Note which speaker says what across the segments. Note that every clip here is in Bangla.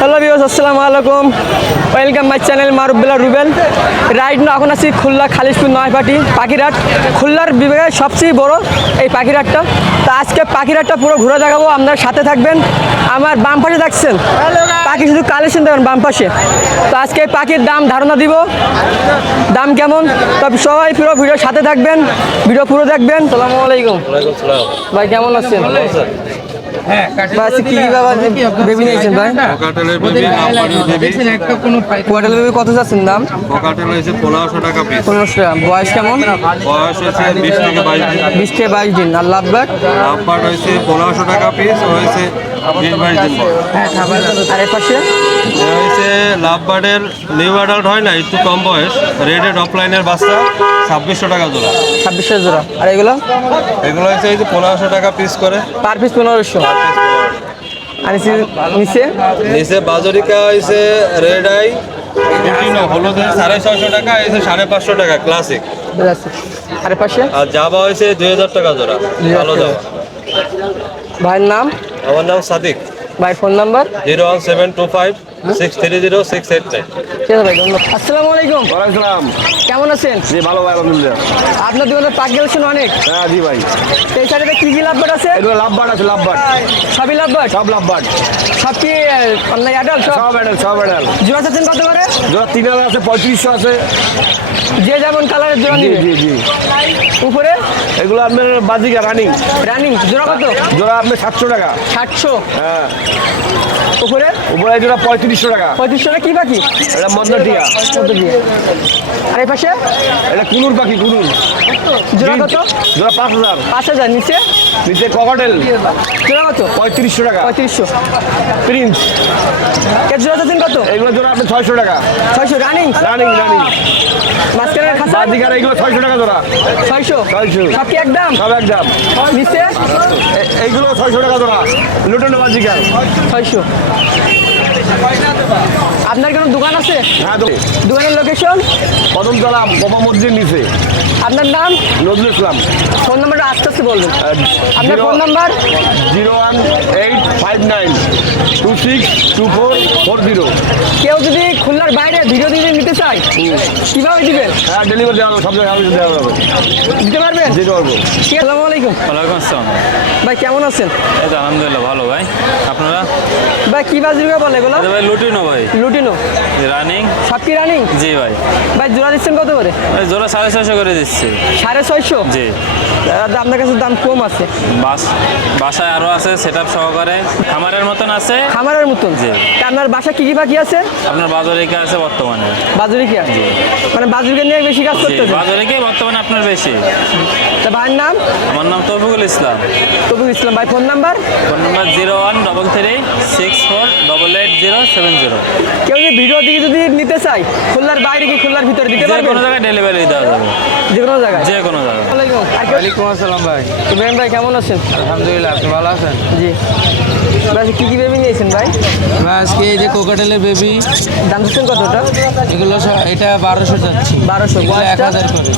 Speaker 1: হ্যালো বিওস আসসালামু আলাইকুম। ওয়েলকাম মাই চ্যানেল মারুবুল্লাহ রুবেল। রাইড না এখন আছি খুলনা খালিশপুর নয়পাটি পাখিরাট খুলনার বিভাগের সবচেয়ে বড় এই পাখিরাটটা তো আজকে পাখিরাটটা পুরো ঘুরে দেখাবো আপনার সাথে থাকবেন। আমার বাম পাশে থাকছেন পাখি শুধু কালেকশন দেবেন বাম পাশে। তো আজকে এই পাখির দাম ধারণা দিব। দাম কেমন? তবে সবাই পুরো ভিডিওর সাথে থাকবেন ভিডিও পুরো দেখবেন। সালামু আলাইকুম। ভাই কেমন আছেন? ভাই কি কি বেবি নিয়েছেন ভাই?
Speaker 2: কোকাটেলের বেবি নাম্বারি বেবি
Speaker 1: কোয়ার্টার বেবি কত যাচ্ছেন দাম?
Speaker 2: কোকাটেল হয়েছে পনেরোশো টাকা পিস
Speaker 1: টাকা। বয়স কেমন?
Speaker 2: বয়স হয়েছে বিশ থেকে বাইশ দিন।
Speaker 1: বিশ থেকে বাইশ দিন। আর লাভ ব্যাগ?
Speaker 2: নাম্বার হয়েছে পনেরোশো টাকা পিস হয়েছে দিন বয়স।
Speaker 1: আর এর পাশে
Speaker 2: এ হয়েছে লাভ বার্ডের নিউ অ্যাডাল্ট হয় না একটু কম বয়স রেডেড অফলাইনের বাচ্চা ছাব্বিশশো টাকা জোড়া।
Speaker 1: ছাব্বিশশো জোড়া। আর এগুলো?
Speaker 2: এগুলো হচ্ছে এই যে পনেরোশো টাকা পিস করে।
Speaker 1: পার পিস পনেরোশো। আর নিচে- নিচে?
Speaker 2: বাজরিকা হয়েছে রেড আই হলুদ সাড়ে ছয়শো টাকা যে সাড়ে পাঁচশো টাকা ক্লাসিক।
Speaker 1: আর পাশে?
Speaker 2: আর জাবা হয়েছে দুই হাজার টাকা জোড়া ভালো জাবা।
Speaker 1: ভাইয়ের নাম?
Speaker 2: আমার নাম সাদিক।
Speaker 1: ভাই phone number
Speaker 2: zero one seven two five six three zero six eight nine
Speaker 1: ঠিক আছে ভাই ধন্যবাদ। আসসালামু আলাইকুম।
Speaker 3: ওয়ালাইকুম
Speaker 1: কেমন আছেন?
Speaker 3: জি ভালো ভাই আলহামদুলিল্লাহ।
Speaker 1: আপনার দোকানে পাক গেলেছেন অনেক।
Speaker 3: হ্যাঁ জি ভাই।
Speaker 1: এই সাইডে কি কি লাভবাট আছে?
Speaker 3: এগুলো লাভবাট আছে লাভবাট।
Speaker 1: সবই লাভবাট?
Speaker 3: সব লাভবাট।
Speaker 1: সব কি অনলাইন অ্যাডাল সব?
Speaker 3: সব সব অ্যাডাল
Speaker 1: জোড়া চাচ্ছেন কত করে?
Speaker 3: জোড়া তিন হাজার আছে পঁয়ত্রিশশো আছে।
Speaker 1: যে যেমন কালারের জোড়া নিবে।
Speaker 3: জি জি।
Speaker 1: উপরে?
Speaker 3: এগুলো আপনার বাজিকা রানিং
Speaker 1: রানিং জোড়া কত?
Speaker 3: জোড়া আপনার সাতশো টাকা।
Speaker 1: সাতশো?
Speaker 3: হ্যাঁ।
Speaker 1: উপরে?
Speaker 3: উপরে জোড়া পঁয়ত্রিশশো টাকা।
Speaker 1: পঁয়ত্রিশশো টাকা কি পাখি
Speaker 3: এটা মদ্দটিয়া
Speaker 1: মদ্দটিয়া দিয়ে আর এই পাশে
Speaker 3: এটা কুনুর পাখি কুনুর।
Speaker 1: জোড়া কত?
Speaker 3: জোড়া পাঁচ হাজার।
Speaker 1: পাঁচ হাজার নিচে?
Speaker 3: নিচে ককাটেল
Speaker 1: জোড়া কত?
Speaker 3: পঁয়ত্রিশশো টাকা।
Speaker 1: পঁয়ত্রিশশো।
Speaker 3: প্রিন্স
Speaker 1: এর জোড়া চাচ্ছেন কত?
Speaker 3: এগুলো জোড়া আপনার ছয়শো টাকা।
Speaker 1: ছয়শো রানিং
Speaker 3: রানিং রানিং
Speaker 1: মাঝখানের খাসা?
Speaker 3: বাজিকার এগুলো ছয়শো টাকা জোড়া।
Speaker 1: ছয়শো?
Speaker 3: ছয়শো।
Speaker 1: সব কি একদম?
Speaker 3: সব একদম।
Speaker 1: নিচে?
Speaker 3: এইগুলো ছয়শো টাকা জোড়া। লুটন বাজিকার
Speaker 1: ছয়শো। আপনার কোনো দোকান আছে?
Speaker 3: হ্যাঁ
Speaker 1: দোকানের লোকেশন
Speaker 3: কদমতলা বাবা মসজিদ নিচে।
Speaker 1: আপনার নাম?
Speaker 3: নজরুল ইসলাম।
Speaker 1: ফোন নাম্বারটা আস্তে আস্তে বলবেন। আপনার phone number?
Speaker 3: Zero one eight five nine. Two six two four four zero
Speaker 1: কেউ যদি খুলনার বাইরে ভিডিও দিয়ে নিতে চায় কীভাবে দিবেন
Speaker 3: হ্যাঁ ডেলিভারি দেওয়া হবে সব জায়গায় দেওয়া হবে।
Speaker 1: দিতে পারবেন
Speaker 3: দিতে পারব।
Speaker 1: আসসালামু আলাইকুম।
Speaker 4: ওয়ালাইকুম আসসালাম।
Speaker 1: ভাই কেমন আছেন?
Speaker 4: এই তো আলহামদুলিল্লাহ ভালো ভাই। আপনারা?
Speaker 1: ভাই কি বাজরিকা বলে এগুলো?
Speaker 4: ভাই লুটিনো ভাই।
Speaker 1: লুটিনো।
Speaker 4: রানিং
Speaker 1: সব কি রানিং
Speaker 4: জি ভাই।
Speaker 1: ভাই জোড়া দিচ্ছেন কত করে?
Speaker 4: এই জোড়া সাড়ে ছয়শো করে দিচ্ছি।
Speaker 1: সাড়ে ছয়শো?
Speaker 4: জি।
Speaker 1: আপনার কাছে দাম কম আছে।
Speaker 4: বাস বাসায় আরও আছে সেট আপ সহকারে। খামারের মতন আছে
Speaker 1: খামারের মতন?
Speaker 4: জি।
Speaker 1: আপনার বাসা কি কি পাখি আছে?
Speaker 4: আপনার বাজারিকা আছে বর্তমানে।
Speaker 1: বাজুরিকা? মানে বাজুরিকা নিয়ে বেশি কাজ
Speaker 4: জি
Speaker 1: করতেছে
Speaker 4: বাজারিকে বর্তমানে আপনার বেশি।
Speaker 1: তা ভাইয়ের নাম?
Speaker 4: আমার নাম তৌফিকুল ইসলাম।
Speaker 1: তবু ইসলাম। ভাই phone number?
Speaker 4: Phone number zero one double three six four double eight zero seven zero.
Speaker 1: কেউ যদি ভিডিও দিকে যদি নিতে চায় খুলনার বাইরে কি খুলনার ভিতরে দিতে
Speaker 4: যে
Speaker 1: পারবেন
Speaker 4: কোনো জায়গায় ডেলিভারি দেওয়া যাবে।
Speaker 1: যে কোনো জায়গায়?
Speaker 4: যে কোনো জায়গায়।
Speaker 1: ওয়ালাইকুম।
Speaker 5: ওয়ালাইকুম আসসালাম ভাই।
Speaker 1: ইব্রাহিম ভাই কেমন আছেন?
Speaker 5: আলহামদুলিল্লাহ আপনি ভালো আছেন?
Speaker 1: জি। ভাই কি কি বেবি নিয়েছেন ভাই?
Speaker 5: ভাই আজকে এই যে কোকাটেলের বেবি
Speaker 1: দাম দিচ্ছেন কতটা
Speaker 5: এগুলো সব এটা বারোশো যাচ্ছে।
Speaker 1: বারোশো।
Speaker 5: এক হাজার করে।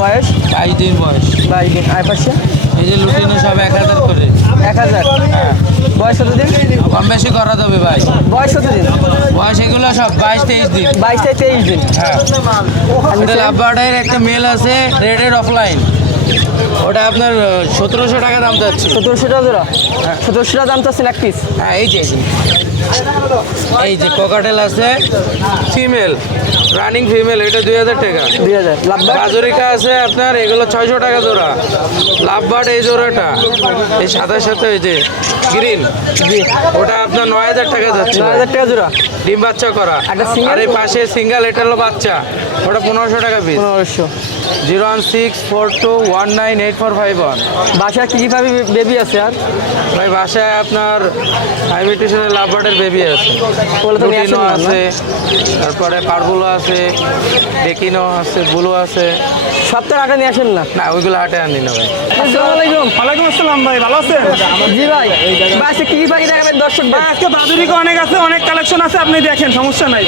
Speaker 1: বয়স?
Speaker 5: বাইশ দিন বয়স।
Speaker 1: বাইশ দিন। আয় পাশে?
Speaker 5: এই যে লুটিনো সব এক হাজার করে।
Speaker 1: এক হাজার। বয়স কত দিন
Speaker 5: কম বেশি করা যাবে ভাই।
Speaker 1: বয়স কত দিন
Speaker 5: সব বাইশ তেইশ দিন।
Speaker 1: বাইশ থেকে তেইশ দিন।
Speaker 5: হ্যাঁ।
Speaker 1: আর
Speaker 5: লাভবার্ডের একটা মেল আছে রেডের অফলাইন ওটা আপনার সতেরোশো টাকা দাম যাচ্ছে
Speaker 1: সতেরোশো টাকা জোড়া সতেরোশো টাকা দাম চাচ্ছেন এক পিস
Speaker 5: হ্যাঁ এই যে এই যে। কোকাটেল আছে ফিমেল রানিং ফিমেল এটা দুই হাজার টাকা।
Speaker 1: দুই হাজার। লাভ
Speaker 5: আছে আপনার এগুলো ছয়শো টাকা জোড়া। লাভবার্ড এই জোড়াটা। এই সাদার সাথে ওই যে গ্রিন ওটা আপনার নয় হাজার টাকা যাচ্ছে।
Speaker 1: নয় হাজার টাকা জোড়া।
Speaker 5: ডিম বাচ্চা করা? আর এই পাশে সিঙ্গেল এটা হলো বাচ্চা। ওটা পনেরোশো টাকা পিস
Speaker 1: পনেরোশো।
Speaker 5: Zero one six four two one nine eight four five one.
Speaker 1: বাসা কি কীভাবে বেবি আছে আর?
Speaker 5: ভাই বাসায় আপনার হাইমিটেশনের লাভবার্ডের বেবি আছে।
Speaker 1: না?
Speaker 5: আছে তারপরে পারবুলো আছে ডেকিনো আছে বুলো আছে।
Speaker 1: সপ্তাহ আটা নিয়ে আসেন না।
Speaker 5: না ওইগুলো হাটে আনি না ভাই।
Speaker 1: আসসালামু আলাইকুম।
Speaker 6: ওয়ালাইকুম আসসালাম ভাই ভালো আছেন?
Speaker 1: জি ভাই। ভাই আজকে কি কি দেখাবেন দর্শক
Speaker 6: ভাই আজকে বাদুরিকে অনেক আছে অনেক কালেকশন আছে আপনি দেখেন সমস্যা নাই।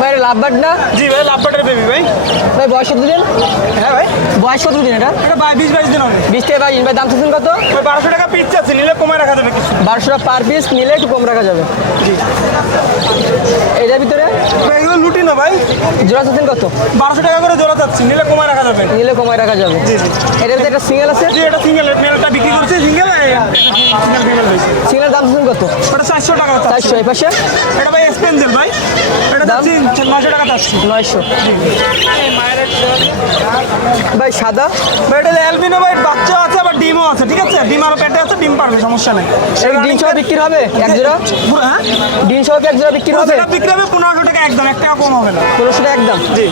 Speaker 1: ভাই লাভবাট না?
Speaker 6: জি ভাই লাভবাটের বেবি ভাই।
Speaker 1: ভাই বয়স দিলেন?
Speaker 6: হ্যাঁ
Speaker 1: বয়স কত দিন এটা?
Speaker 6: এটা বিশ বাইশ দিন হবে।
Speaker 1: বিশ থেকে বাইশ ভাই দাম চাচ্ছেন কত
Speaker 6: বারোশো টাকা পিস আছে নিলে কমায় রাখা যাবে কিছু।
Speaker 1: বারোশো টাকা পার পিস নিলে একটু কম রাখা যাবে। এটার ভিতরে?
Speaker 6: ভাই, এগুলো লুটি না ভাই।
Speaker 1: জোড়া চাচ্ছেন কত?
Speaker 6: বারোশো টাকা করে জোড়া চাচ্ছি নিলে কমায় রাখা যাবে।
Speaker 1: নিলে কমায় রাখা যাবে। এটার ভিতরে একটা সিঙ্গেল আছে?
Speaker 6: যে এটা সিঙ্গেল মেলটা বিক্রি করছে সিঙ্গেল সিঙ্গেল ফিমেল হয়েছে।
Speaker 1: সিঙ্গেল দাম চাচ্ছেন কত?
Speaker 6: ওটা চারশো টাকা
Speaker 1: চারশো এই পাশে?
Speaker 6: এটা ভাই স্পেন্সেল ভাই। এটা
Speaker 1: দাম?
Speaker 6: নয়শো টাকা চাচ্ছি।
Speaker 1: নয়শো। ভাই সাদা।
Speaker 6: ভাই এটা অ্যালবিনো ভাই বাচ্চা আছে আবার ডিমও আছে ঠিক আছে? ডিম আরও পেটে আছে ডিম পারবে সমস্যা নাই।
Speaker 1: এই ডিম সহ বিক্রি হবে? এক জোড়া?
Speaker 6: পুরো হ্যাঁ?
Speaker 1: ডিম সহ এক জোড়া বিক্রি হবে?
Speaker 6: বিক্রি হবে পনেরোশো টাকা একদম এক টাকা কম হবে না।
Speaker 1: পনেরোশো টাকা একদম।
Speaker 6: জি।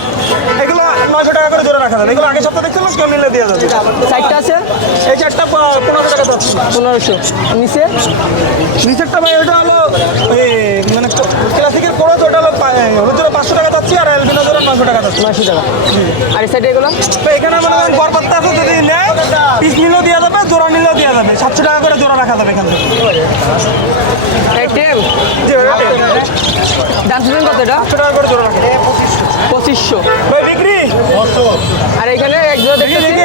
Speaker 6: এগুলো নয়শো টাকা করে জোড়া রাখা যাবে এগুলো আগের সপ্তাহে দেখছিলাম কেউ নিলে দেওয়া যাবে?
Speaker 1: সাইডটা আছে?
Speaker 6: এই চারটা পনেরোশো টাকা চাচ্ছি
Speaker 1: পনেরোশো। নিচে?
Speaker 6: নিচেরটা ভাই ওটা হলো মানে ক্লাসিকের কোড়া ওটা হলো পা- হলুদ পাঁচশো টাকা চাচ্ছি আর জোড়া নয়শো টাকা
Speaker 1: টাকা। আর এই সাইডে এগুলো?
Speaker 6: তো এখানে মানে গড়পাত্তা আছে যদি নেয় পিস নিলেও দেওয়া যাবে জোড়া নিলেও দেওয়া যাবে। সাতশো টাকা করে জোড়া রাখা যাবে এখান থেকে।
Speaker 1: দাম কত এটা? পঁচিশশো।
Speaker 6: বিক্রি
Speaker 1: আর এখানে এক জোড়া
Speaker 6: দেখি
Speaker 1: দেখতেছি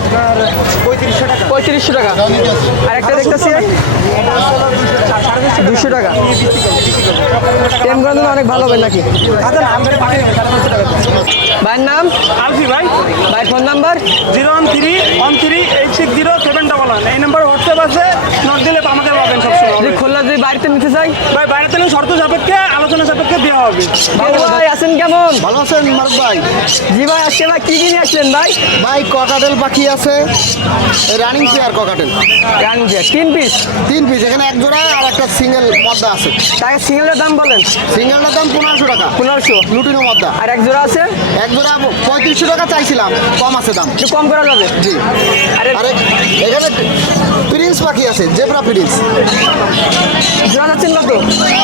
Speaker 6: আপনার পঁয়ত্রিশশো টাকা।
Speaker 1: পঁয়ত্রিশশো টাকা। আর একটা দেখতেছি। দুশো টাকা। টেম করার জন্য অনেক ভালো হবে নাকি?
Speaker 6: আচ্ছা
Speaker 1: ভাইয়ের নাম?
Speaker 6: আলফি ভাই।
Speaker 1: ভাই phone number?
Speaker 6: Zero one three one three eight six zero seven double one. এই নাম্বার হোয়াটসঅ্যাপ আছে। নট দিলে আমাকে পাবেন
Speaker 1: যদি
Speaker 6: সবসময়
Speaker 1: যদি বাড়িতে নিতে চাই।
Speaker 6: ভাই বাইরে থেকে শর্ত সাপেক্ষে আলোচনা সাপেক্ষে দেওয়া হবে।
Speaker 1: বাবু ভাই আছেন কেমন?
Speaker 7: ভালো আছেন মারুফ ভাই?
Speaker 1: জি ভাই আজকে ভাই কি কিনে আসলেন ভাই?
Speaker 7: ভাই ককাটেল পাখি আছে। Running pair cockatiel.
Speaker 1: গান যে তিন পিস?
Speaker 7: তিন পিস এখানে এক জোড়া আর একটা সিঙ্গেল মদ্দা আছে।
Speaker 1: তাকে সিঙ্গেলের দাম বলেন?
Speaker 7: সিঙ্গেলটার দাম পনেরোশো টাকা।
Speaker 1: পনেরোশো?
Speaker 7: লুটিনো মদ্দা
Speaker 1: আর এক জোড়া আছে?
Speaker 7: এক জোড়া পঁয়ত্রিশশো টাকা চাইছিলাম কম আছে দাম।
Speaker 1: একটু কম করা যাবে?
Speaker 7: জি।
Speaker 1: আরে
Speaker 7: এখানে প্রিন্স পাখি আছে জেব্রা প্রিন্স
Speaker 1: জোড়া যাচ্ছেন কত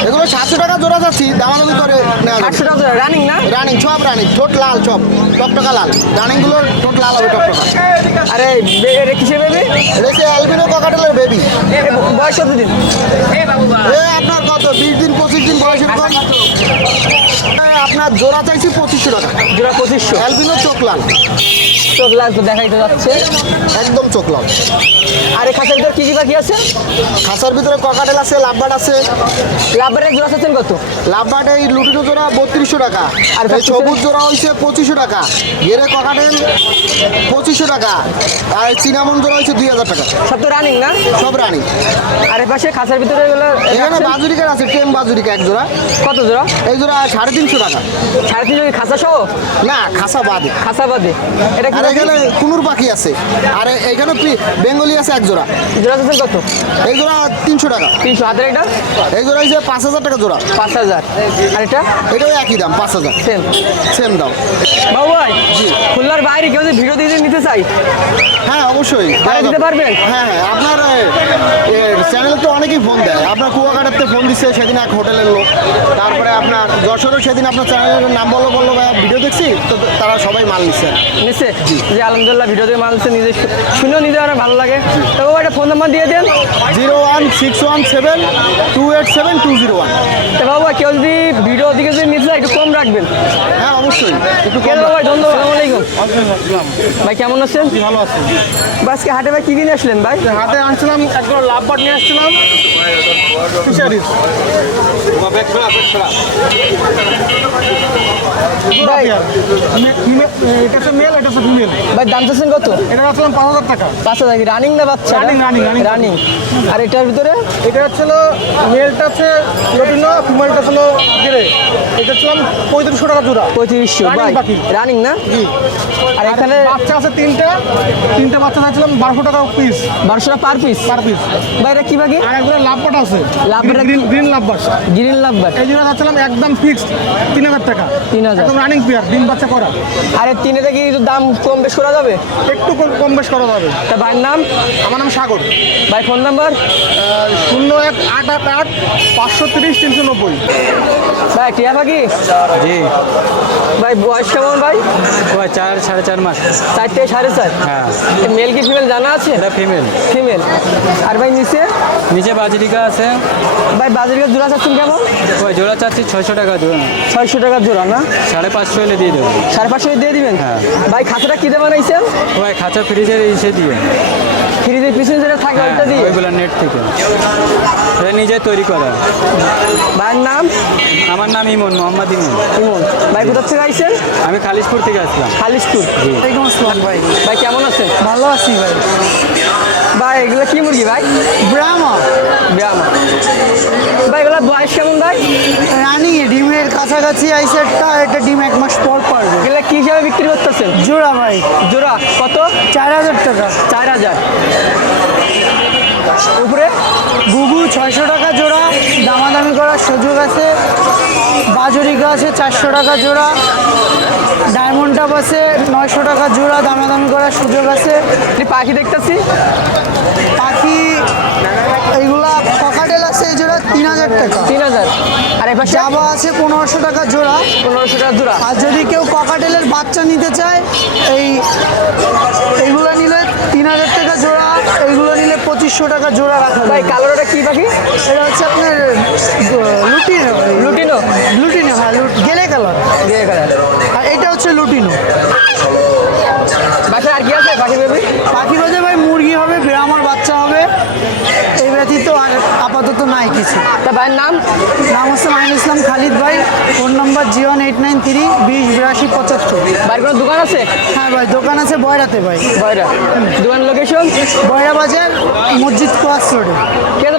Speaker 7: এগুলো সাতশো টাকা জোড়া যাচ্ছি দামাদামি করে
Speaker 1: আটশো টাকা জোড়া রানিং না?
Speaker 7: রানিং সব রানিং ঠোঁট লাল সব টকটকা লাল। রানিংগুলো ঠোঁট লাল হবে টকটকা।
Speaker 1: আরে এটা কিসের বেবি
Speaker 7: রয়েছে অ্যালবিনো ককাটেলের বেবি
Speaker 1: বয়স কত দিন
Speaker 7: এ আপনার কত? বিশ দিন পঁচিশ দিন বয়সের আপনার জোড়া চাইছি পঁচিশশো টাকা।
Speaker 1: জোড়া পঁচিশশো?
Speaker 7: অ্যালবিনো চোখ লাল।
Speaker 1: চোখ লাগতো দেখাইতে যাচ্ছে।
Speaker 7: একদম চোখ লাল।
Speaker 1: আর এই খাঁচার ভিতর কি কি বাকি আছে?
Speaker 7: খাসার ভিতরে ককাটেল আছে লাভবাট আছে।
Speaker 1: এক জোড়া চাচ্ছেন কত?
Speaker 7: লাভবাট এই লুটিনো জোড়া বত্রিশশো টাকা।
Speaker 1: আর
Speaker 7: সবুজ জোড়া হয়েছে পঁচিশশো টাকা। গেরে ককাটেল পঁচিশশো টাকা। আর চিনামন জোড়া হয়েছে দুই হাজার টাকা।
Speaker 1: সব তো রানিং না?
Speaker 7: সব রানি
Speaker 1: আর এর পাশে খাঁচার ভিতরে এগুলো
Speaker 7: এখানে? বাজুরিকার আছে টেম বাজুরিকা এক জোড়া।
Speaker 1: কত জোড়া?
Speaker 7: এই জোড়া সাড়ে তিনশো টাকা।
Speaker 1: সাড়ে তিনশো খাসা সহ?
Speaker 7: না খাসা বাদে।
Speaker 1: খাসা বাদে। এটা
Speaker 7: আর এখানে কুনুর পাখি আছে। আর এখানে বেঙ্গলি আছে এক জোড়া।
Speaker 1: জোড়া চাচ্ছেন কত?
Speaker 7: এই জোড়া তিনশো টাকা।
Speaker 1: তিনশো। হাতের এটা?
Speaker 7: এই জোড়া হচ্ছে পাঁচ হাজার টাকা জোড়া।
Speaker 1: পাঁচ হাজার। আর এটা?
Speaker 7: এটাও একই দাম পাঁচ হাজার।
Speaker 1: সেম
Speaker 7: সেম দাম।
Speaker 1: বাবু ভাই খুলনার বাইরে কেউ যদি ভিডিও দিয়ে নিতে চাই
Speaker 7: হ্যাঁ অবশ্যই।
Speaker 1: তারা দিতে পারবেন?
Speaker 7: হ্যাঁ হ্যাঁ আপনার চ্যানেলে তো অনেকেই ফোন দেয়। আপনার কুয়াকাটাতে ফোন দিচ্ছে সেদিন এক হোটেলের লোক। তারপরে আপনার যশোরও সেদিন আপনার চ্যানেলের নাম বলল বলল ভাই ভিডিও দেখছি? তো তারা সবাই মাল নিচ্ছে
Speaker 1: নিচ্ছে যে আলহামদুলিল্লাহ ভিডিও দিয়ে মানুষের নিজে শু- শুনেও নিজে আমার ভালো লাগে। তো বাবু একটা ফোন নাম্বার দিয়ে দেন।
Speaker 7: Zero one six one seven two eight seven two zero one.
Speaker 1: তো বাবু কেউ যদি ভিডিও দিকে যদি নিতে একটু কম রাখবেন।
Speaker 7: হ্যাঁ অবশ্যই।
Speaker 1: ভাই ধন্যবাদ। আসসালামু আলাইকুম। ভাই কেমন আছেন? ভালো আছেন আজকে হাটে ভাই কি কিনে আসলেন ভাই?
Speaker 7: হাতে আনছিলাম একবার লাভ বাট নিয়ে আসছিলাম। ফিশারিজ।
Speaker 1: ভাই
Speaker 6: এটা হচ্ছে মেল এটা হচ্ছে ফিমেল
Speaker 1: ভাই দাম চাচ্ছেন কত?
Speaker 6: এটা আসলাম পাঁচ হাজার টাকা।
Speaker 1: পাঁচ হাজার রানিং না বাচ্চা. রানিং আর এটার ভিতরে?
Speaker 6: এটা হচ্ছিল মেলটা হচ্ছে লোটিনো ফিমেলটা ছিল গেরে এটা ছিলাম পঁয়ত্রিশশো টাকা জোড়া।
Speaker 1: পঁয়ত্রিশশো
Speaker 6: Running
Speaker 1: রানিং না? আর এখানে
Speaker 6: বাচ্চা আছে তিনটা। তিনটা বাচ্চা চাইছিলাম বারোশো টাকা পিস
Speaker 1: বারোশো পার পিস
Speaker 6: পার পিস
Speaker 1: ভাই এটা কি বাকি?
Speaker 6: আর একজোড়া লাভবাট আছে।
Speaker 1: লাভবাট
Speaker 6: গ্রিন লাভবাট
Speaker 1: গ্রিন লাভবার
Speaker 6: এই জোড়া চাচ্ছিলাম একদম ফিক্সড তিন হাজার টাকা।
Speaker 1: 3000
Speaker 6: একদম রানিং পেয়ার ডিম বাচ্চা করা।
Speaker 1: আর এই তিনেতে কি দাম কম বেশ করা যাবে?
Speaker 6: একটু কম- বেশ করা যাবে।
Speaker 1: তা ভাইয়ের নাম?
Speaker 6: আমার নাম সাগর।
Speaker 1: ভাই ফোন নাম্বার
Speaker 6: শূন্য এক আট আট আট পাঁচশো তিরিশ তিনশো নব্বই।
Speaker 1: ভাই টিয়া পাখি?
Speaker 4: জি।
Speaker 1: ভাই বয়স কেমন ভাই?
Speaker 4: চার সাড়ে চার মাস।
Speaker 1: চার থেকে সাড়ে চার।
Speaker 4: হ্যাঁ।
Speaker 1: মেল কি ফিমেল জানা আছে?
Speaker 4: এটা ফিমেল
Speaker 1: ফিমেল আর ভাই নিচে?
Speaker 4: নিচে বাজরিকা আছে।
Speaker 1: ভাই বাজারিকা জোড়া চাচ্ছেন কেমন?
Speaker 4: ওই জোড়া চাচ্ছি ছয়শো টাকা জোড়া।
Speaker 1: ছয়শো টাকা জোড়া না?
Speaker 4: সাড়ে পাঁচশো হলে দিয়ে দেবো।
Speaker 1: সাড়ে পাঁচশো দিয়ে দিবেন?
Speaker 4: হ্যাঁ।
Speaker 1: ভাই খাঁচাটা কী দেবেন বানাইছেন
Speaker 4: ভাই খাঁচা ফ্রিজের এসে দিয়ে।
Speaker 1: ফ্রিজের পিছনে যেটা থাকে ওইটা দিয়ে?
Speaker 8: ওইগুলো নেট থেকে। এটা নিজে তৈরি করা।
Speaker 1: ভাইয়ের নাম?
Speaker 8: আমার নাম ইমন মোহাম্মদ ইমন।
Speaker 1: ইমন। ভাই কোথা থেকে আইছেন?
Speaker 8: আমি খালিশপুর থেকে আসলাম।
Speaker 1: খালিশপুর।
Speaker 9: ওয়ালাইকুম আসসালাম ভাই।
Speaker 1: ভাই কেমন আছেন?
Speaker 9: ভালো আছি ভাই।
Speaker 1: ভাই এগুলো কি মুরগি ভাই?
Speaker 9: ব্রাহ্মা
Speaker 1: ব্রাহ্মা ভাই এগুলো বয়স কেমন ভাই?
Speaker 9: রানিং ডিমের কাছাকাছি আইসে একটা এটা ডিম এক মাস পর পারবে।
Speaker 1: এগুলো কি হিসাবে বিক্রি করতেছেন?
Speaker 9: জোড়া ভাই।
Speaker 1: জোড়া কত?
Speaker 9: চার হাজার টাকা।
Speaker 1: চার হাজার। উপরে
Speaker 9: গুগু ছয়শো টাকা জোড়া দামাদামি করার সুযোগ আছে বাজরিকা আছে চারশো টাকা জোড়া ডায়মন্ড টাপ আছে নয়শো টাকা জোড়া দামাদামি করার সুযোগ আছে।
Speaker 1: পাখি দেখতেছি?
Speaker 9: পাখি এইগুলা ককাটেল আছে এই জোড়া তিন হাজার টাকা।
Speaker 1: তিন হাজার। আর এবার
Speaker 9: জাবা আছে পনেরোশো টাকা জোড়া।
Speaker 1: পনেরোশো টাকা জোড়া।
Speaker 9: আর যদি কেউ ককাটেলের বাচ্চা নিতে চায় এই এইগুলো নিলে তিন হাজার টাকা জোড়া এইগুলো নিলে পঁচিশশো টাকা জোড়া রাখা
Speaker 1: ভাই কালোটা কি পাখি?
Speaker 9: এটা হচ্ছে আপনার লুটিনো।
Speaker 1: লুটিনো?
Speaker 9: লুটিনো হ্যাঁ লুট গেলে কালার।
Speaker 1: গেলে কালার।
Speaker 9: আর এটা হচ্ছে লুটিনো
Speaker 1: বাসায় আর কি আছে পাখি বেবি
Speaker 9: পাখি বাজে ভাই মুরগি হবে ব্রাহ্মর বাচ্চা হবে এই ব্যতীত আর কিছু
Speaker 1: তা ভাইয়ের নাম?
Speaker 9: নাম হচ্ছে মাইনুল ইসলাম খালিদ ভাই ফোন নম্বর জিরো এইট নাইন থ্রি বিশ বিরাশি পঁচাত্তর।
Speaker 1: ভাই কোনো দোকান আছে?
Speaker 9: হ্যাঁ ভাই দোকান আছে বয়রাতে ভাই।
Speaker 1: বয়রা। দোকান লোকেশন
Speaker 9: বয়রা বাজার মসজিদ ক্রস রোডে।
Speaker 1: ভাই